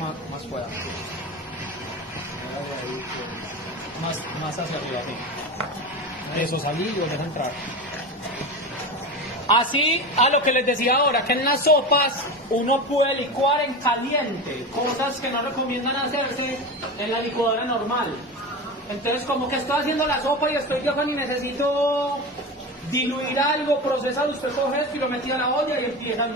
más fuera. Más hacia arriba, sí. Eso, salí y volver a entrar. Así, a lo que les decía ahora, que en las sopas uno puede licuar en caliente, cosas que no recomiendan hacerse en la licuadora normal. Entonces, como que estoy haciendo la sopa y estoy yo y necesito diluir algo procesado, usted coge esto y lo mete a la olla y empieza...